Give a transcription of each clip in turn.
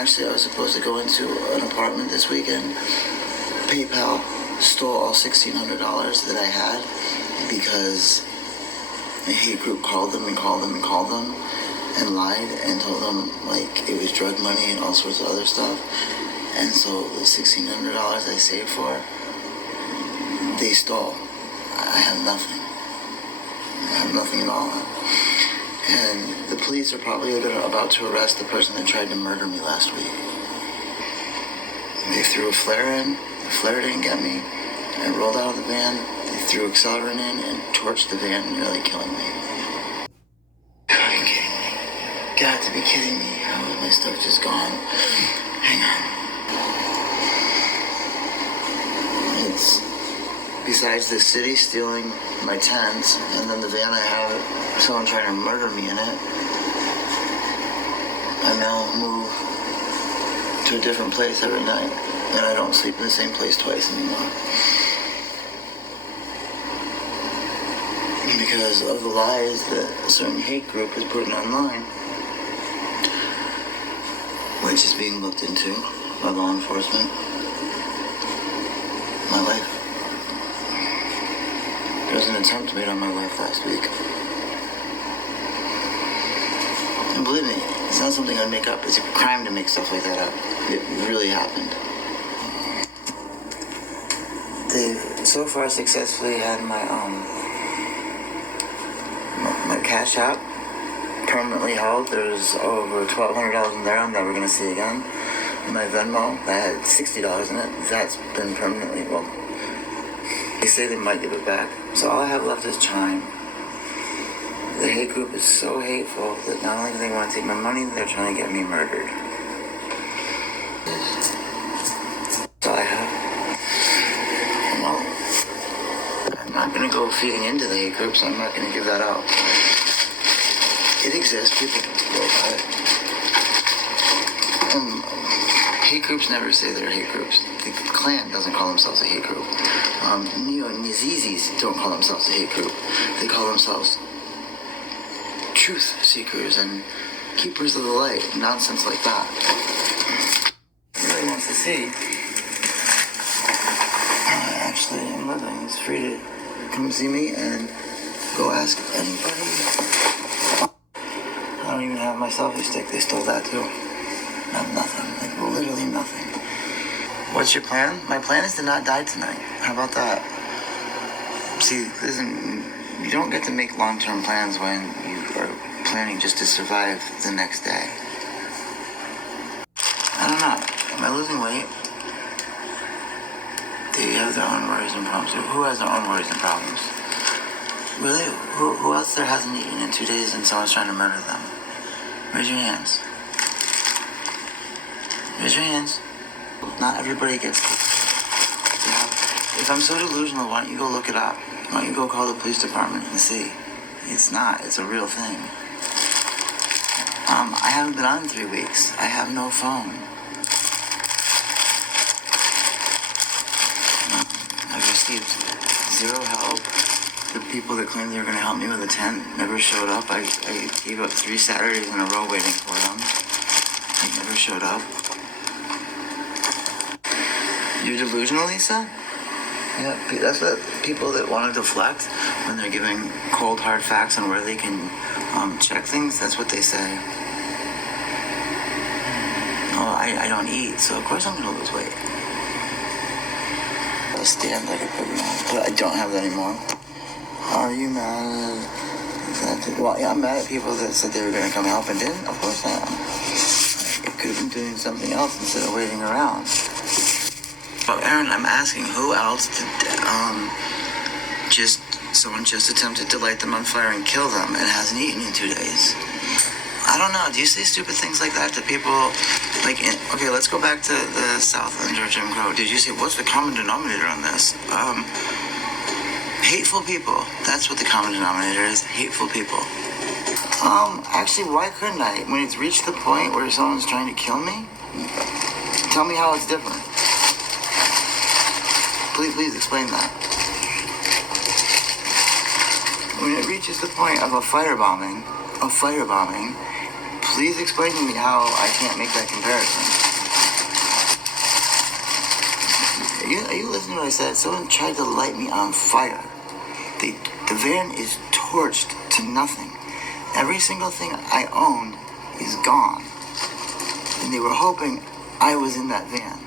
Actually, I was supposed to go into an apartment this weekend. PayPal stole all $1,600 that I had because a hate group called them and called them and called them and lied and told them like it was drug money and all sorts of other stuff. And so the $1,600 I saved for, they stole. I have nothing. I have nothing at all. And the police are probably about to arrest the person that tried to murder me last week. They threw a flare in. The flare didn't get me. I rolled out of the van. They threw accelerant in and torched the van, nearly killing me. Fucking kidding me. Got to be kidding me. How is my stuff just gone? Hang on. It's besides the city stealing my tents, and then the van I have, someone trying to murder me in it. I now move to a different place every night, and I don't sleep in the same place twice anymore. Because of the lies that a certain hate group is putting online, which is being looked into by law enforcement. My life. There was an attempt made on my life last week. And believe me, it's not something I'd make up. It's a crime to make stuff like that up. It really happened. They've so far successfully had my cash app permanently held. There's over $1,200 in there I'm never going to see again. My Venmo, that had $60 in it. That's been permanently, well, they say they might give it back. So all I have left is Chime. The hate group is so hateful that not only do they want to take my money, they're trying to get me murdered. That's all I have. Well, I'm not going to go feeding into the hate groups. I'm not going to give that out. It exists. People go by it. Hate groups never say they're hate groups. The Klan doesn't call themselves a hate group. Neo-Nazis don't call themselves a hate group. They call themselves truth seekers and keepers of the light. Nonsense like that. He really wants to see. I actually am living. It's free to come see me and go ask anybody. I don't even have my selfie stick. They stole that too. I have nothing. Like literally nothing. What's your plan? My plan is to not die tonight. How about that? See, listen, you don't get to make long-term plans when you are planning just to survive the next day. I don't know. Am I losing weight? They have their own worries and problems. Who has their own worries and problems? Really? Who else there hasn't eaten in 2 days and someone's trying to murder them? Raise your hands. Raise your hands. Not everybody gets it. Yeah. If I'm so delusional, why don't you go look it up? Why don't you go call the police department and see? It's not. It's a real thing. I haven't been on in 3 weeks. I have no phone. I've received zero help. The people that claimed they were going to help me with a tent never showed up. I gave up 3 Saturdays in a row waiting for them. They never showed up. You're delusional, Lisa? Yeah, that's what people that want to deflect when they're giving cold, hard facts on where they can check things, that's what they say. Oh, I don't eat, so of course I'm going to lose weight. A stand I could put you on, but I don't have that anymore. Are you mad at... Well, yeah, I'm mad at people that said they were going to come help and didn't. Of course I am. I could have been doing something else instead of waiting around. Oh, Aaron, I'm asking who else did, someone just attempted to light them on fire and kill them and hasn't eaten in 2 days. I don't know. Do you say stupid things like that to people? Like, okay, let's go back to the South under Jim Crow. Did you say, what's the common denominator on this? Hateful people. That's what the common denominator is. Hateful people. Actually, why couldn't I? When it's reached the point where someone's trying to kill me, tell me how it's different. Please explain that. When it reaches the point of a firebombing, Please explain to me how I can't make that comparison. Are you listening to what I said? Someone tried to light me on fire. The van is torched to nothing. Every single thing I owned is gone. And they were hoping I was in that van.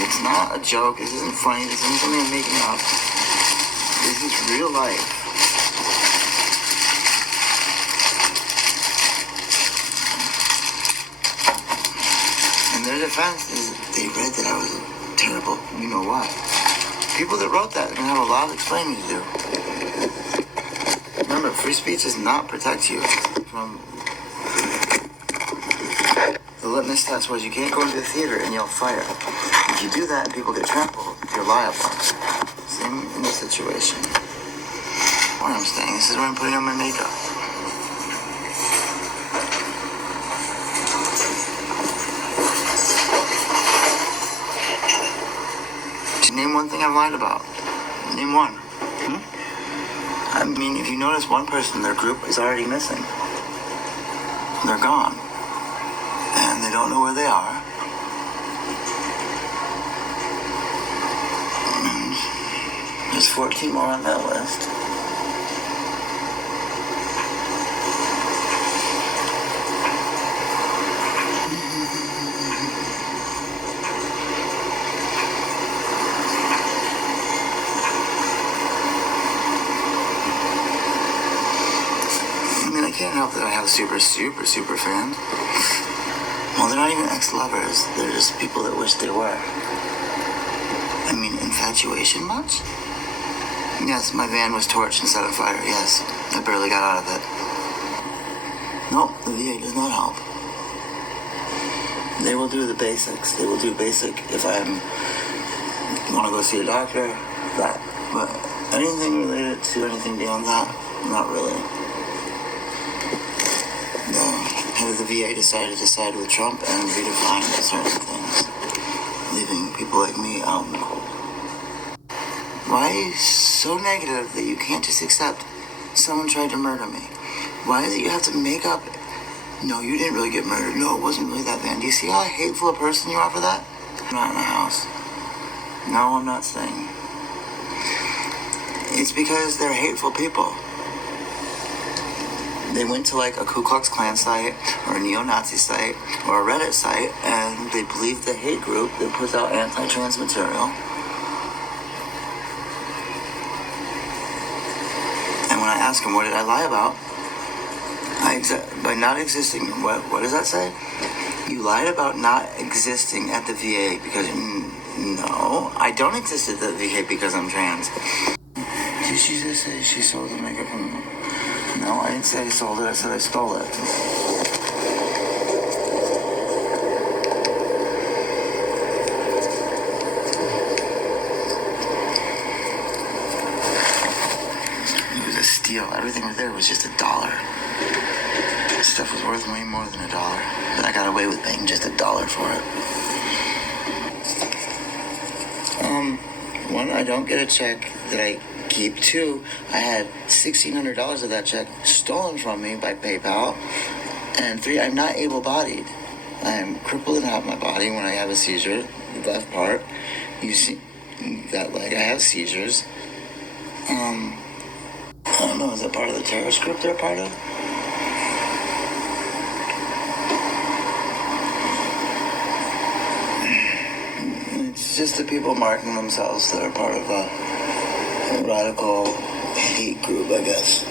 It's not a joke. This isn't funny. This isn't something I'm making up. This is real life. And their defense is they read that I was terrible. You know what? People that wrote that are going to have a lot of explaining to do. Remember, free speech does not protect you from... The litmus test was you can't go into the theater and yell fire. If you do that and people get trampled, you're liable. Same in this situation. Where I'm staying, this is where I'm putting on my makeup. Just name one thing I've lied about. Name one. I mean, if you notice one person in their group is already missing. They're gone. And they don't know where they are. And there's 14 more on that list. I mean, I can't help that I have super fans. Well, they're not even ex-lovers. They're just people that wish they were. I mean, infatuation much? Yes, my van was torched and set on fire. Yes, I barely got out of it. Nope, the VA does not help. They will do the basics. They will do basic if I want to go see a doctor, that. But anything related to anything beyond that, not really. The head of the VA decided to side with Trump and redefine certain things, leaving people like me out in the cold. Why are you so negative that you can't just accept someone tried to murder me? Why is it you have to make up, no, you didn't really get murdered, no, it wasn't really that van. Do you see how hateful a person you are for that? I'm not in a house. No, I'm not staying. It's because they're hateful people. They went to like a Ku Klux Klan site or a neo-Nazi site or a Reddit site and they believe the hate group that puts out anti-trans material. And when I ask them, what did I lie about? By not existing, what does that say? You lied about not existing at the VA because, no, I don't exist at the VA because I'm trans. Did she just say she sold the makeup from... No, I didn't say I sold it, I said I stole it. It was a steal. Everything right there was just $1. This stuff was worth way more than $1. But I got away with paying just $1 for it. One, I don't get a check that I keep. Two, I had $1,600 of that check stolen from me by PayPal. And three, I'm not able-bodied. I am crippled in half my body when I have a seizure, the left part. You see that leg, I have seizures. I don't know, is that part of the terrorist group they're a part of? It's just the people marking themselves that are part of a radical hate group, I guess.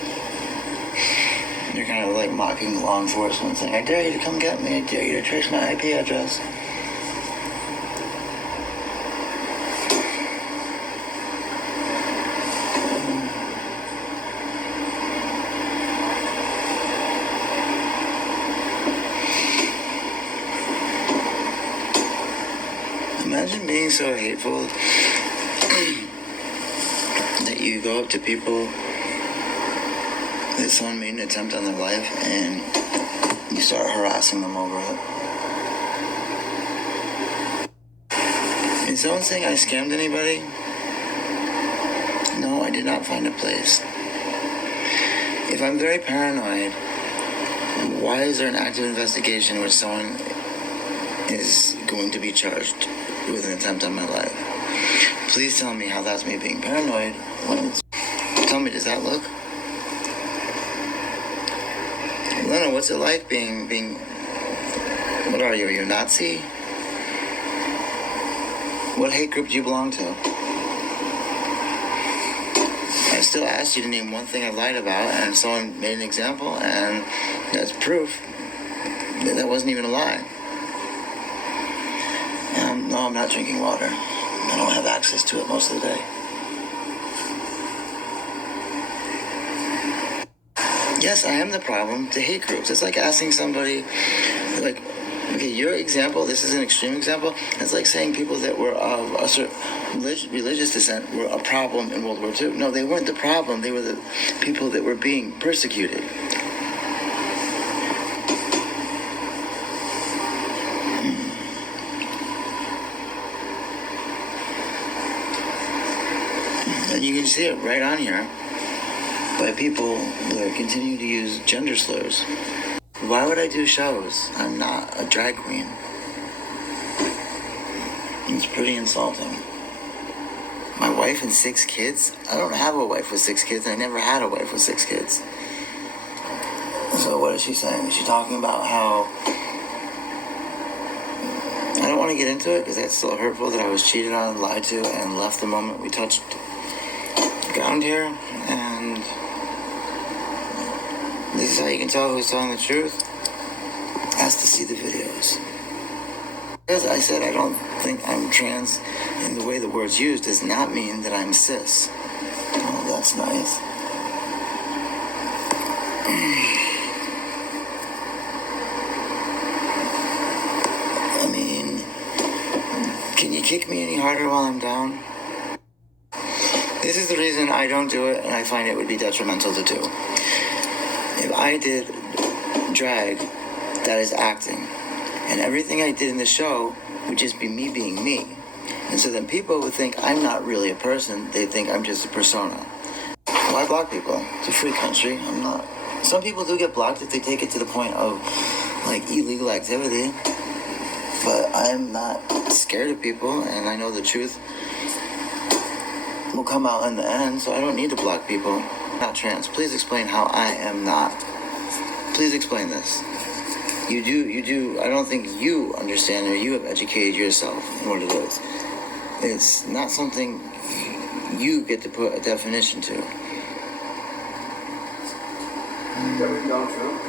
They're kind of like mocking law enforcement, saying, I dare you to come get me, I dare you to trace my IP address. Imagine being so hateful that you go up to people that someone made an attempt on their life and you start harassing them over it. Is someone saying I scammed anybody? No, I did not find a place. If I'm very paranoid, why is there an active investigation where someone is going to be charged with an attempt on my life? Please tell me how that's me being paranoid when it's... Tell me, does that look? Lena, what's it like being... What are you? Are you a Nazi? What hate group do you belong to? I still asked you to name one thing I lied about, and someone made an example, and that's proof that that wasn't even a lie. No, I'm not drinking water. I don't have access to it most of the day. Yes, I am the problem to hate groups. It's like asking somebody, like, okay, your example, this is an extreme example, it's like saying people that were of a certain religious descent were a problem in World War II. No, they weren't the problem. They were the people that were being persecuted. And you can see it right on here by people that continue to use gender slurs. Why would I do shows? I'm not a drag queen. It's pretty insulting. My wife and 6 kids? I don't have a wife with 6 kids. I never had a wife with 6 kids. So what is she saying? Is she talking about how... I don't want to get into it because that's still hurtful that I was cheated on, lied to, and left the moment we touched ground here. And this is how you can tell who's telling the truth. Ask to see the videos. As I said, I don't think I'm trans, and the way the word's used does not mean that I'm cis. Oh, that's nice. I mean, can you kick me any harder while I'm down? This is the reason I don't do it, and I find it would be detrimental to do. If I did drag, that is acting. And everything I did in the show would just be me being me. And so then people would think I'm not really a person. They think I'm just a persona. Why block people? It's a free country. I'm not. Some people do get blocked if they take it to the point of, like, illegal activity. But I'm not scared of people, and I know the truth will come out in the end, so I don't need to block people. I'm not trans. Please explain how I am not. Please explain this. You do, I don't think you understand or you have educated yourself in what it is. It's not something you get to put a definition to. Donald Trump?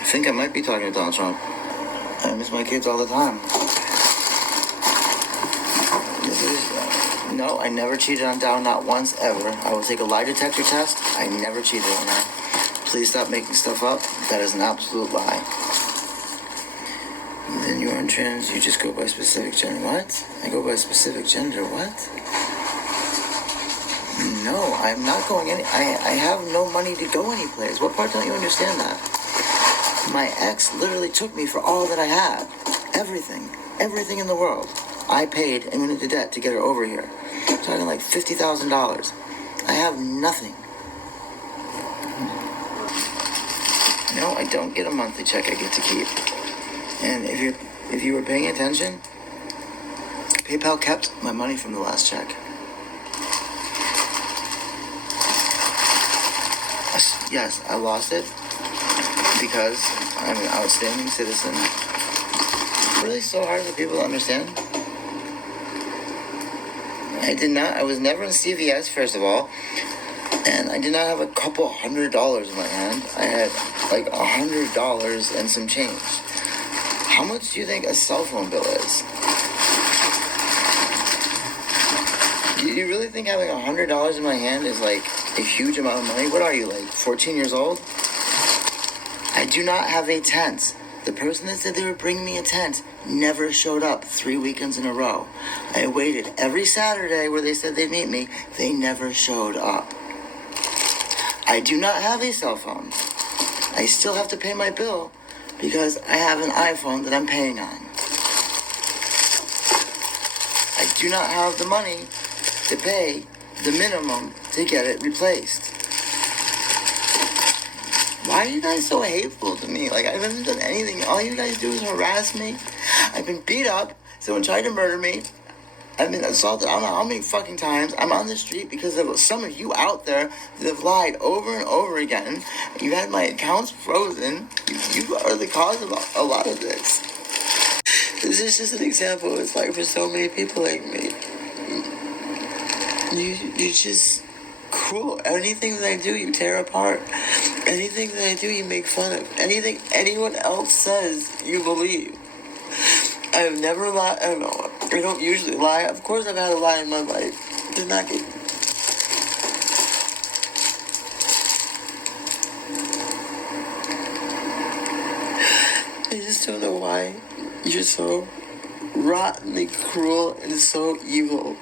I think I might be talking to Donald Trump. I miss my kids all the time. No, I never cheated on Dow, not once, ever. I will take a lie detector test. I never cheated on her. Please stop making stuff up. That is an absolute lie. Then you aren't trans, you just go by specific gender. What? I go by specific gender, what? No, I'm not going any... I have no money to go anyplace. What part don't you understand that? My ex literally took me for all that I have. Everything. Everything in the world. I paid and went into debt to get her over here. I'm talking like $50,000. I have nothing. No, I don't get a monthly check I get to keep. And if you were paying attention, PayPal kept my money from the last check. Yes, I lost it because I'm an outstanding citizen. It's really so hard for people to understand. I was never in CVS, first of all, and I did not have a couple $100 in my hand. I had like $100 and some change. How much do you think a cell phone bill is? Do you really think having $100 in my hand is like a huge amount of money? What are you, like 14 years old? I do not have a tent. The person that said they would bring me a tent never showed up 3 weekends in a row. I waited every Saturday where they said they'd meet me. They never showed up. I do not have a cell phone. I still have to pay my bill because I have an iPhone that I'm paying on. I do not have the money to pay the minimum to get it replaced. Why are you guys so hateful to me? Like, I haven't done anything. All you guys do is harass me. I've been beat up. Someone tried to murder me. I've been assaulted I don't know how many fucking times. I'm on the street because of some of you out there that have lied over and over again. You had my accounts frozen. You are the cause of a lot of this. This is just an example. It's like for so many people like me. You're just cruel. Anything that I do, you tear apart. Anything that I do, you make fun of. Anything anyone else says, you believe. I've never lied. I don't know. I don't usually lie. Of course, I've had a lie in my life. Did not get. I just don't know why you're so rottenly cruel and so evil.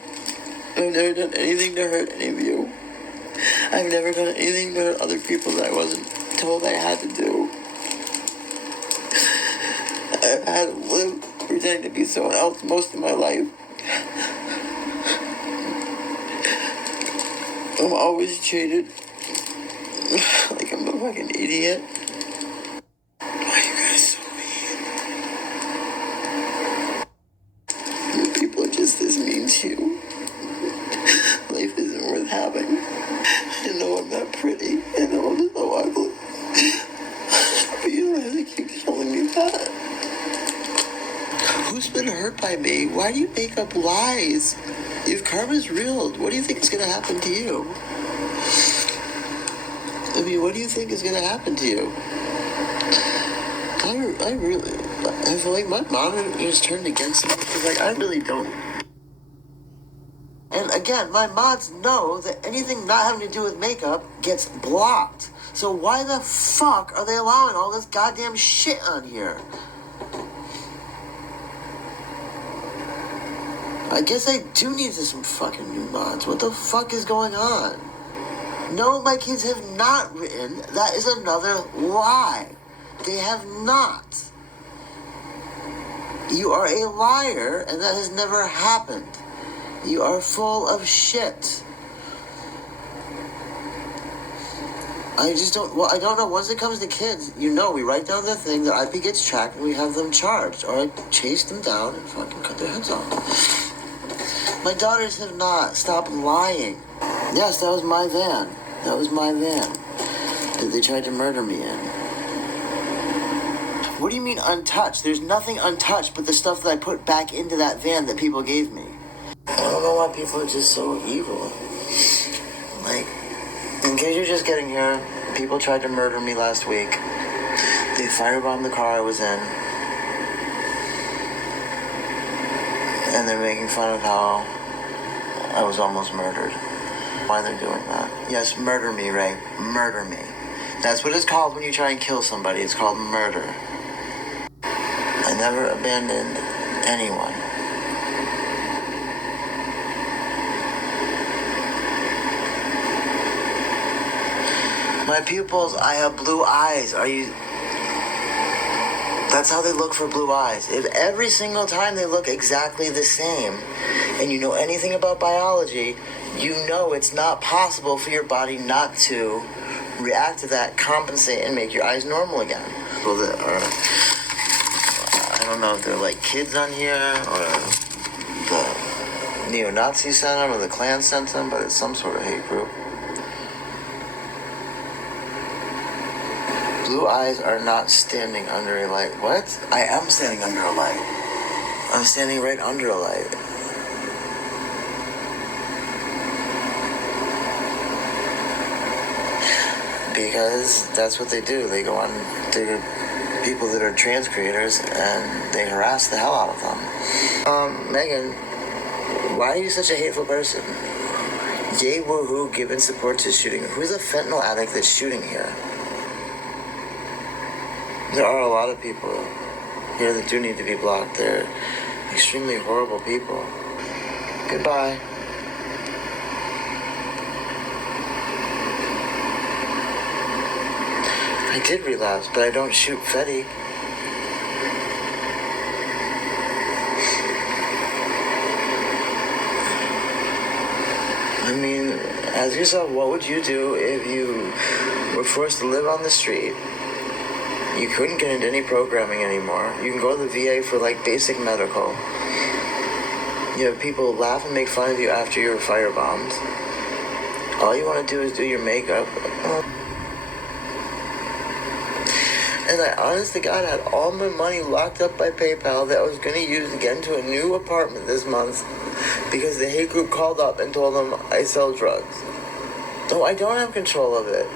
I've never done anything to hurt any of you. I've never done anything to hurt other people that I wasn't told I had to do. I've had to live pretending to be someone else most of my life. I'm always treated like I'm a fucking idiot. Why are you guys so mean? People are just this mean to you. Life isn't worth having. I know I'm not pretty. I know I'm so ugly. But you don't have to keep telling me that. Who's been hurt by me? Why do you make up lies? If karma's real, what do you think is going to happen to you? I mean, what do you think is going to happen to you? I feel like my mom is turned against me. She's like, I really don't. And again, my mods know that anything not having to do with makeup gets blocked. So why the fuck are they allowing all this goddamn shit on here? I guess I do need some fucking new mods. What the fuck is going on? No, my kids have not written. That is another lie. They have not. You are a liar, and that has never happened. You are full of shit. I don't know. Once it comes to kids, we write down their thing, their IP gets tracked, and we have them charged. Or I chase them down and fucking cut their heads off. My daughters have not stopped lying. Yes, that was my van. That they tried to murder me in. What do you mean untouched? There's nothing untouched but the stuff that I put back into that van that people gave me. I don't know why people are just so evil. Like, in case you're just getting here, people tried to murder me last week. They firebombed the car I was in. And they're making fun of how I was almost murdered. Why they're doing that? Yes, murder me, Ray. Murder me. That's what it's called when you try and kill somebody. It's called murder. I never abandoned anyone. My pupils, I have blue eyes. That's how they look for blue eyes. If every single time they look exactly the same, and you know anything about biology, you know it's not possible for your body not to react to that, compensate, and make your eyes normal again. People that are, I don't know if they're like kids on here, or the neo-Nazi sent them, or the Klan sent them, but it's some sort of hate group. Blue eyes are not standing under a light. What? I am standing under a light. I'm standing right under a light. Because that's what they do. They go on to people that are trans creators and they harass the hell out of them. Megan, why are you such a hateful person? Yay woohoo, giving support to shooting. Who's a fentanyl addict that's shooting here? There are a lot of people here that do need to be blocked. They're extremely horrible people. Goodbye. I did relapse, but I don't shoot Fetty. I mean, Ask yourself, what would you do if you were forced to live on the street? You couldn't get into any programming anymore. You can go to the VA for like basic medical. You have people laugh and make fun of you after you were firebombed. All you want to do is do your makeup. And I honest to God had all my money locked up by PayPal that I was going to use to get into a new apartment this month because the hate group called up and told them I sell drugs. No, I don't have control of it.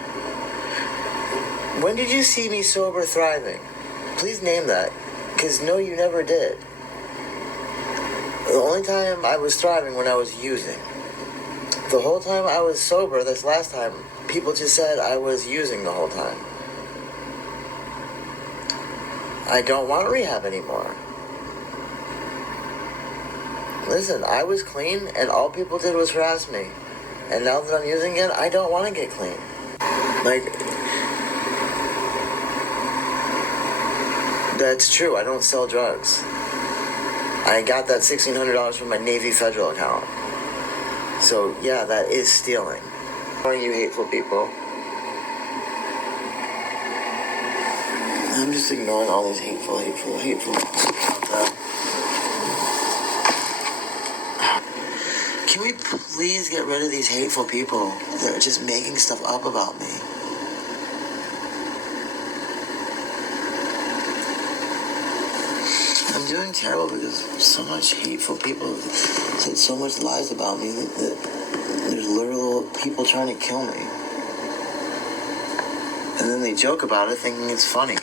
When did you see me sober thriving? Please name that, because no, you never did. The only time I was thriving when I was using. The whole time I was sober, this last time, people just said I was using the whole time. I don't want rehab anymore. Listen, I was clean and all people did was harass me. And now that I'm using it, I don't want to get clean. That's true, I don't sell drugs. I got that $1,600 from my Navy federal account. So yeah, that is stealing. You hateful people. I'm just ignoring all these hateful out. Can we please get rid of these hateful people that are just making stuff up about me? I'm doing terrible because so much hateful people said so much lies about me that there's literal people trying to kill me. And then they joke about it thinking it's funny.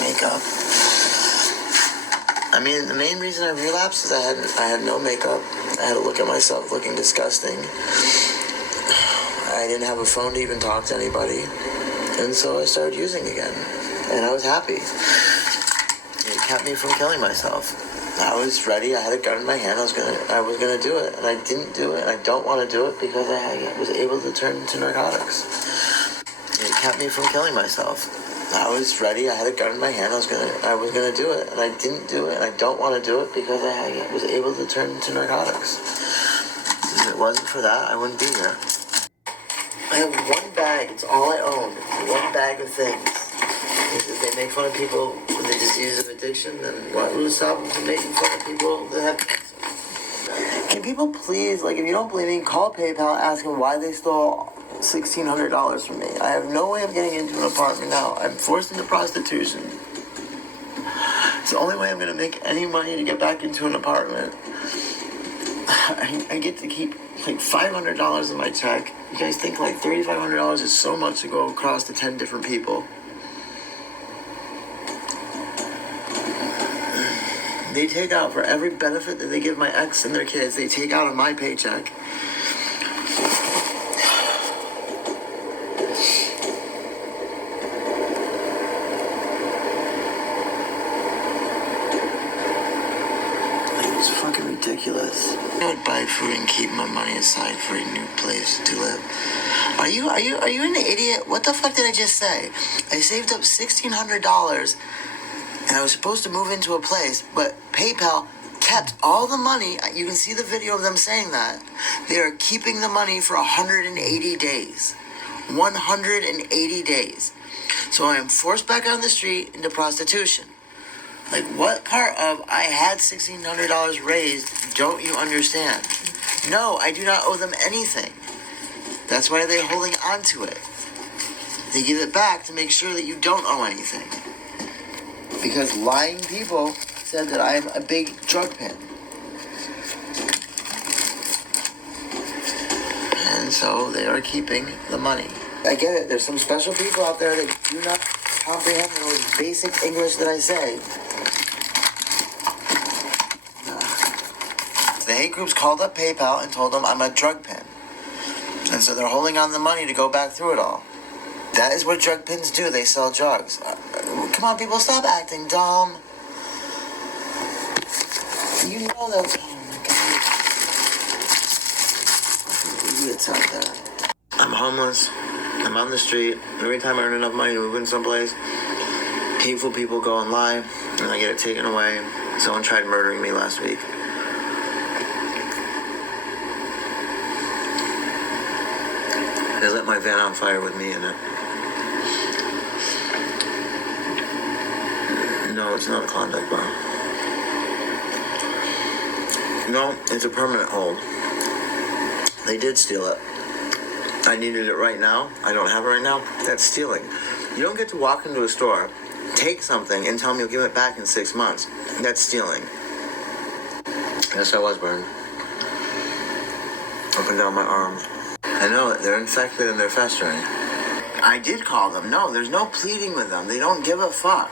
Makeup. I mean, the main reason I relapsed is I had no makeup. I had to look at myself looking disgusting. I didn't have a phone to even talk to anybody. And so I started using again. And I was happy. It kept me from killing myself. I was ready. I had a gun in my hand. I was gonna do it. And I didn't do it. And I don't want to do it because I was able to turn to narcotics. It kept me from killing myself. I was ready. I had a gun in my hand. I was gonna do it, and I didn't do it. And I don't want to do it because I was able to turn to narcotics. If it wasn't for that, I wouldn't be here. I have one bag. It's all I own. One bag of things. If they make fun of people with the disease of addiction, then what will stop them from making fun of people that have cancer? Can people please, if you don't believe me, call PayPal, ask them why they stole $1,600 from me. I have no way of getting into an apartment now. I'm forced into prostitution. It's the only way I'm going to make any money to get back into an apartment. I get to keep $500 in my check. You guys think $3,500 is so much to go across to 10 different people? They take out for every benefit that they give my ex and their kids, they take out of my paycheck. Ridiculous. I would buy food and keep my money aside for a new place to live. Are you an idiot? What the fuck did I just say? I saved up $1,600 and I was supposed to move into a place, but PayPal kept all the money. You can see the video of them saying that. They are keeping the money for 180 days. 180 days. So I am forced back on the street into prostitution. What part of I had $1,600 raised don't you understand? No, I do not owe them anything. That's why they're holding on to it. They give it back to make sure that you don't owe anything. Because lying people said that I'm a big drug pin. And so they are keeping the money. I get it. There's some special people out there that do not comprehend the basic English that I say. The hate groups called up PayPal and told them I'm a drug pin. And so they're holding on the money to go back through it all. That is what drug pins do. They sell drugs. Come on, people, stop acting dumb. You know that. Oh my God. Fucking idiots out there. I'm homeless. I'm on the street. Every time I earn enough money to move in someplace, hateful people go and lie, and I get it taken away. Someone tried murdering me last week. They lit my van on fire with me in it. No, it's not a Klondike bar. No, it's a permanent hold. They did steal it. I needed it right now. I don't have it right now. That's stealing. You don't get to walk into a store, take something, and tell me you'll give it back in 6 months. That's stealing. Yes, I was burned. Up and down my arms. I know, they're infected and they're festering. I did call them. No, there's no pleading with them. They don't give a fuck.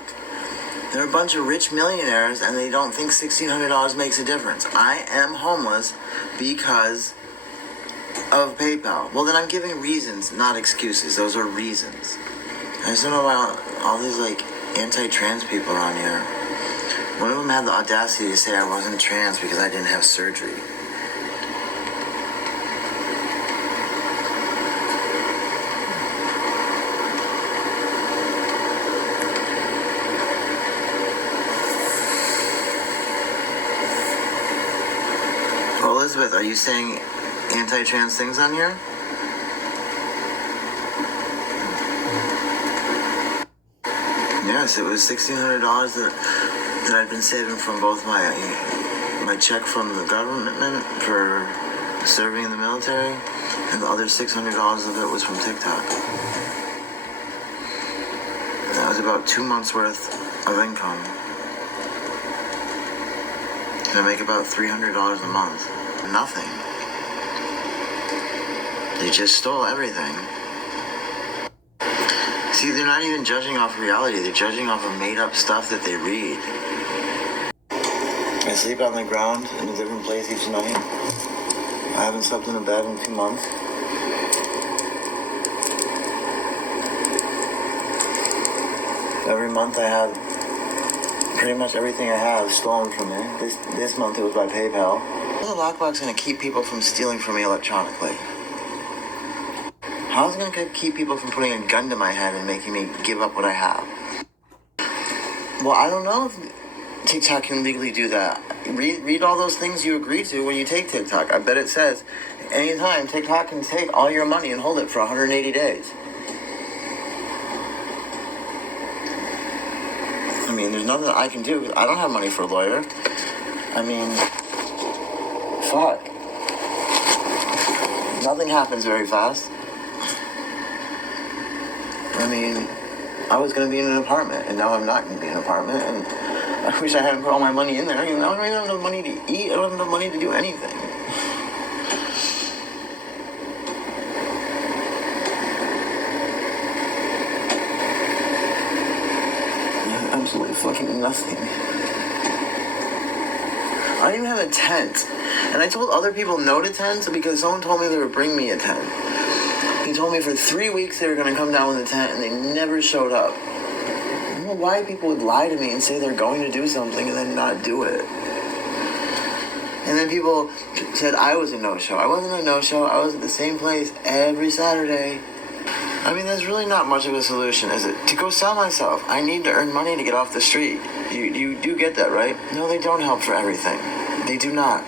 They're a bunch of rich millionaires and they don't think $1,600 makes a difference. I am homeless because of PayPal. Well, then I'm giving reasons, not excuses. Those are reasons. I just don't know about all these, like, anti-trans people around here. One of them had the audacity to say I wasn't trans because I didn't have surgery. Well, Elizabeth, are you saying anti-trans things on here? Yes, it was $1,600 that I'd been saving from both my check from the government for serving in the military, and the other $600 of it was from TikTok. And that was about 2 months worth of income. And I make about $300 a month. Nothing. They just stole everything. See, they're not even judging off reality. They're judging off of made-up stuff that they read. I sleep on the ground in a different place each night. I haven't slept in a bed in 2 months. Every month I have pretty much everything I have stolen from me. This month it was by PayPal. How's the lockbox going to keep people from stealing from me electronically? How's it going to keep people from putting a gun to my head and making me give up what I have? Well, I don't know if TikTok can legally do that. Read all those things you agree to when you take TikTok. I bet it says anytime TikTok can take all your money and hold it for 180 days. I mean, there's nothing I can do. I don't have money for a lawyer. I mean, fuck. Nothing happens very fast. I mean, I was going to be in an apartment, and now I'm not going to be in an apartment, and I wish I hadn't put all my money in there. I don't even have enough money to eat. I don't have enough money to do anything. Absolutely fucking nothing. I don't even have a tent. And I told other people no to tents because someone told me they would bring me a tent. He told me for 3 weeks they were going to come down with a tent, and they never showed up. I don't know why people would lie to me and say they're going to do something and then not do it. And then people said I was a no-show. I wasn't a no-show. I was at the same place every Saturday. I mean, there's really not much of a solution, is it? To go sell myself. I need to earn money to get off the street. You do get that, right? No, they don't help for everything. They do not.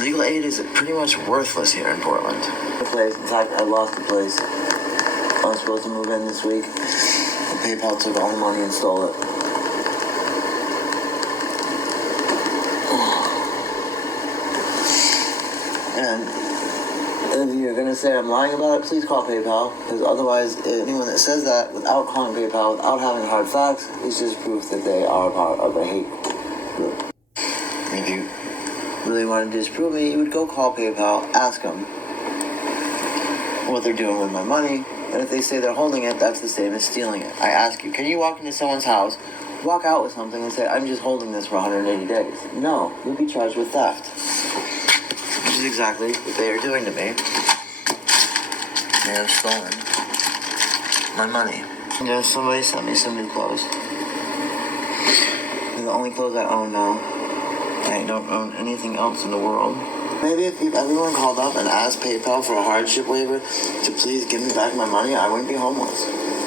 Legal aid is pretty much worthless here in Portland. In fact, I lost the place. I was supposed to move in this week. PayPal took all the money and stole it. And if you're going to say I'm lying about it, please call PayPal, because otherwise anyone that says that without calling PayPal, without having hard facts, is just proof that they are part of a hate group. If you really want to disprove me, you would go call PayPal, ask them what they're doing with my money, and if they say they're holding it, that's the same as stealing it. I ask you, can you walk into someone's house, walk out with something and say, I'm just holding this for 180 days? No, you'll be charged with theft. Which is exactly what they are doing to me. They have stolen my money. And somebody sent me some new clothes. They're the only clothes I own now. I don't own anything else in the world. Maybe if everyone called up and asked PayPal for a hardship waiver to please give me back my money, I wouldn't be homeless.